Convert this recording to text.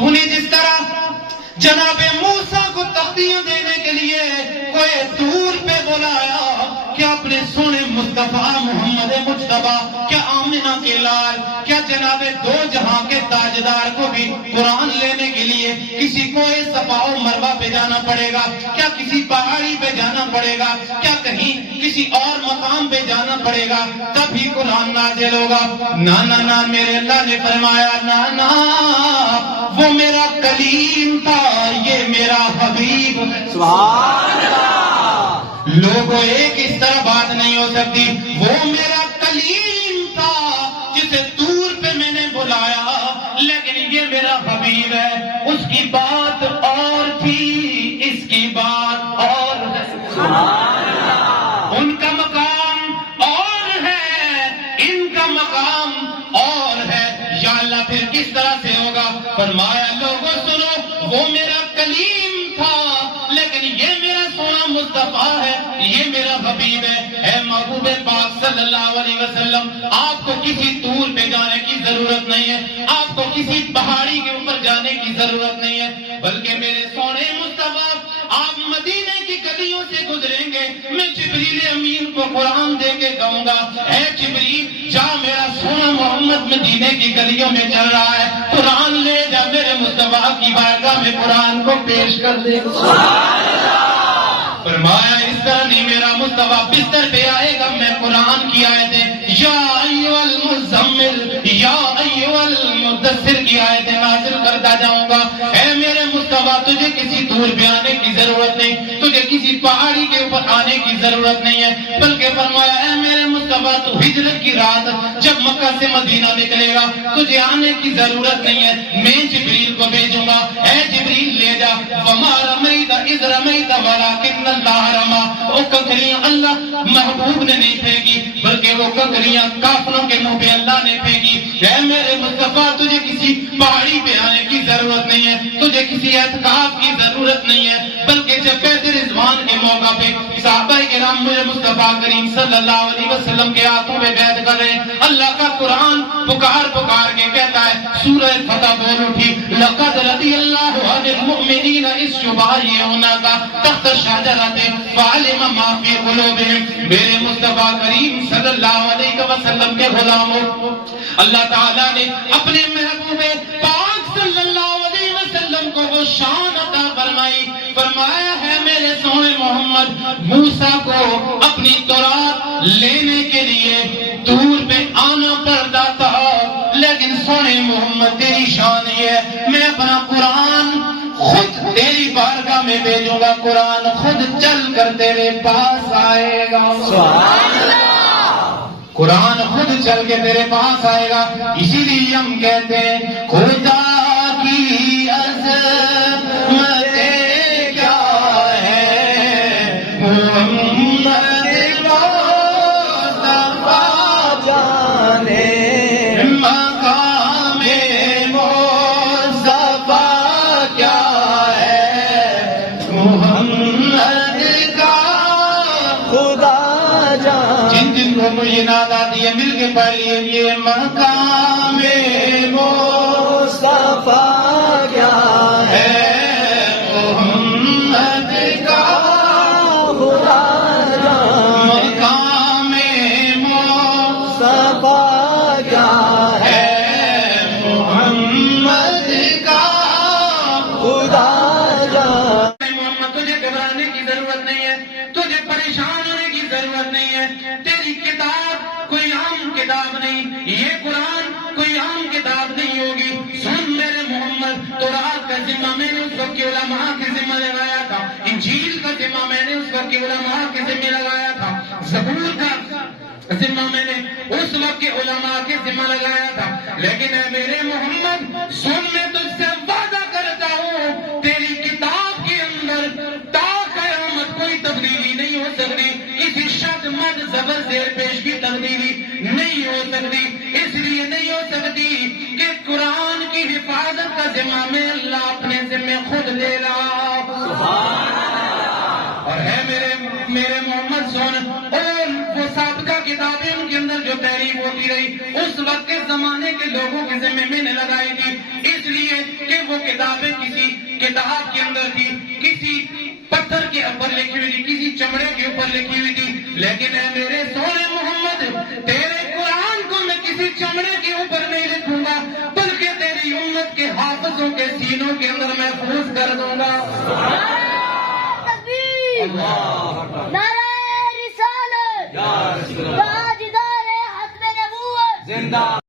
تو نے جس طرح جناب موسیٰ کو تختیاں دینے کے لیے کوئی طور پہ بلایا، کیا اپنے سونے مصطفیٰ محمد مجتبیٰ، کیا آمنہ کے لال، کیا جناب دو جہاں کے تاجدار کو بھی قرآن لینے کے لیے کسی کوئی صفا و مروہ پہ جانا پڑے گا؟ کیا کسی پہاڑی پہ جانا پڑے گا؟ کیا کہیں کسی اور مقام پہ جانا پڑے گا تبھی قرآن نازل ہوگا؟ نا نا نا، میرے اللہ نے فرمایا نا نا، وہ میرا کلیم تھا، یہ میرا حبیب۔ سبحان اللہ۔ لوگوں ایک اس طرح بات نہیں ہو سکتی، وہ میرا کلیم تھا جسے طور پہ میں نے بلایا، لیکن یہ میرا حبیب ہے، اس کی بات اور تھی، اس کی بات اور ہے۔ سبحان اللہ۔ ان کا مقام اور ہے، ان کا مقام اور ہے۔ یا اللہ پھر کس طرح سے ہوگا؟ فرمایا لوگوں سنو، وہ میرا کلیم تھا لیکن یہ میرا سونا مصطفیٰ ہے، یہ میرا حبیب ہے۔ اے محبوب پاک صلی اللہ علیہ وسلم، آپ کو کسی طور پہ جانے کی ضرورت نہیں ہے، آپ کو کسی پہاڑی کے اوپر جانے کی ضرورت نہیں ہے، بلکہ میرے سونے مصطفیٰ آپ مدینے کی گلیوں سے گزریں گے، میں جبریل امین کو قرآن دے کے کہوں گا، اے جبریل جا، میرا سونا محمد مدینے کی گلیوں میں چل رہا ہے، قرآن لے جا، میرے مصطفیٰ کی بارگاہ میں قرآن کو پیش کر دے۔ فرمایا اس طرح نہیں، میرا مصطفیٰ بستر پہ آئے گا، میں قرآن کی آیتیں یا ایھا المزمل یا ایھا المدثر کی آیتیں نازل کرتا جاؤں گا۔ اے میرے مصطفیٰ، تجھے کسی دور پہ آنے کی ضرورت نہیں، تجھے کسی پہاڑی کے اوپر آنے کی ضرورت نہیں ہے، بلکہ فرمایا اے میرے مصطفیٰ، تو ہجرت کی رات جب مکہ سے مدینہ نکلے گا، تجھے آنے کی ضرورت نہیں ہے، میں جبریل کو بھیجوں گا، اے جبریل لے جا، وما رمیت اذ رمیت ولکن اللہ رما۔ وہ کنکریاں اللہ محبوب نے نہیں پھینکی، بلکہ وہ کنکریاں کافروں کے منہ پہ اللہ نے پھینکی۔ اے میرے مصطفیٰ، تجھے کسی پہاڑی پہ آنے کی ضرورت نہیں ہے، تجھے کسی اعتکاف کی ضرورت نہیں ہے، بلکہ جب بیت رضوان کے موقع پہ صحابہ کرام مجھے مصطفیٰ کریم صلی اللہ علیہ وسلم کے ہاتھوں میں بیعت کر رہے ہیں، اللہ کا قرآن پکار پکار کے کہتا ہے، سورہ فتح بول اٹھی، لقد رضی اللہ عن المؤمنین اذ یبایعونک تحت الشجرۃ فعلم ما فی قلوبہم۔ میرے مصطفیٰ کریم صلی اللہ علیہ وسلم کے غلاموں، اللہ تعالیٰ نے اپنے محبوب پاک صلی اللہ علیہ وسلم کو وہ شان عطا فرمائی، فرمایا ہے میرے سونے محمد موسیٰ کو اپنی تورات لینے کے لیے دور پہ آنا پڑتا تھا، لیکن سونے محمد تیری شان یہ ہے، میں اپنا قرآن خود تیری بارگاہ میں بھیجوں گا، قرآن خود چل کر تیرے پاس آئے گا۔ سبحان اللہ۔ قرآن خود چل کے تیرے پاس آئے گا، اسی لیے ہم کہتے ہیں خدا کی عظمت کیا ہے، محمد مصطفیٰ جانے مقام مصطفیٰ کیا ہے، محمد کا خدا جانے۔ جن جن کو مجھے ناد آتی ہے مل کے پڑھ لیے، یہ مقام مصطفیٰ کیا ہے، محمد کا خدا جانے۔ مقام مصطفیٰ کیا ہے، محمد کا خدا جانے۔ محمد، تجھے گھبرانے کی ضرورت نہیں ہے، تجھے پریشان ہونے کی ضرورت نہیں ہے، تیری کتاب کوئی عام کتاب نہیں، یہ قرآن کوئی عام کتاب نہیں ہوگی۔ سن میرے محمد، تورات کا ذمہ میں نے اس وقت کے علماء کے ذمہ لگایا تھا، انجیل کا ذمہ میں نے اس وقت کے علماء کے ذمہ لگایا تھا، زبور کا ذمہ میں نے اس وقت کے علماء کے ذمہ لگایا تھا، لیکن اے میرے محمد سن، میں تجھ سے وعدہ کرتا ہوں تیری کتاب کے اندر تا قیامت کوئی تبدیلی نہیں ہو سکتی، کسی شد مد زبر زیر پیش کی تبدیلی نہیں ہو سکتی، اس لیے نہیں ہو سکتی کہ قرآن کی حفاظت کا ذمہ میں اللہ اپنے ذمہ خود لے رہا۔ اور ہے میرے محمد سن، اور وہ سابقہ کتابیں ان کے اندر جو تحریف ہوتی رہی اس وقت کے زمانے کے لوگوں کے ذمہ میں نے لگائی تھی، اس لیے کہ وہ کتابیں کسی کتاب کے اندر تھی، کسی پتھر کے اوپر لکھی ہوئی تھی، کسی چمڑے کے اوپر لکھی ہوئی تھی، لیکن اے میرے سونے محمد، تیرے قرآن کو میں کسی چمڑے کے اوپر نہیں لکھوں گا، بلکہ تیری امت کے حافظوں کے سینوں کے اندر محفوظ کر دوں گا۔ نعرہ رسالت، تاجدار ختم نبوت، زندہ